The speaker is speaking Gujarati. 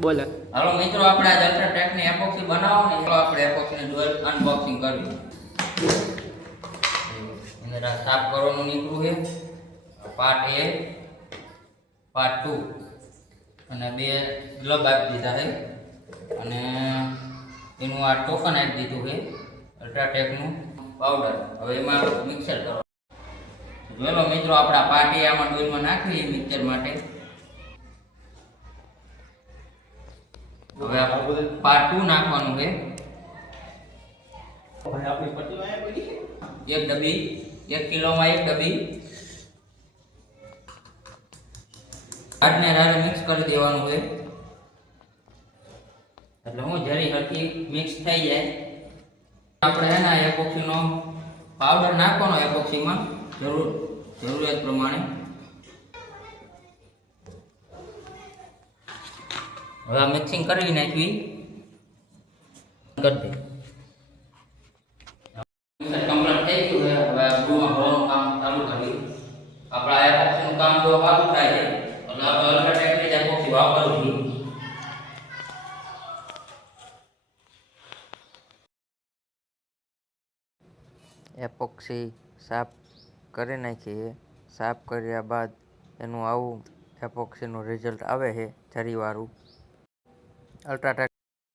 બોલે હાલો મિત્રો, આપણે આ અલ્ટ્રાટેકની એપોક્સી બનાવો ને તો આપણે એપોક્સીની ડોલ અનબોક્સિંગ કરવી. અંદર આ સાફ કરવાનું નીકળું છે. પાર્ટ A, પાર્ટ 2 અને બે ગ્લબ આપી દીધા છે અને એનું આ ટોકન આપી દીધું છે અલ્ટ્રાટેકનું પાવડર. હવે એમાં મિક્સર કરો. જોયેલો મિત્રો, આપણા પાર્ટ A આમાં ડોલમાં નાખીએ મિક્સર માટે. હવે પાર્ટ 2 નાખવાનું છે. એક ડબ્બી, 1 કિલોમાં એક ડબ્બી. આજને રારે મિક્સ કરી દેવાનું છે એટલે હું જરી હરકી મિક્સ થઈ જાય. આપણે એના એપોક્સીનો પાવડર નાખવાનો એપોક્સીમાં જરૂરિયાત પ્રમાણે. હવે મિક્સિંગ કરી નાખવી કરી દે. કમ્પ્લીટ થઈ ગયું છે. હવે ગ્લુમાં ભરવાનું કામ ચાલુ કરી. આપણા એપોક્સીનું કામ જો સારું થાય છે એટલે આપણે અલ્ટ્રાટેકની એપોક્સી વાપરવી. એપોક્સી સાફ કરી નાખીએ. સાફ કર્યા બાદ એનું આવું એપોક્સીનું રિઝલ્ટ આવે છે જરીવાળું. અલ્ટ્રાટેક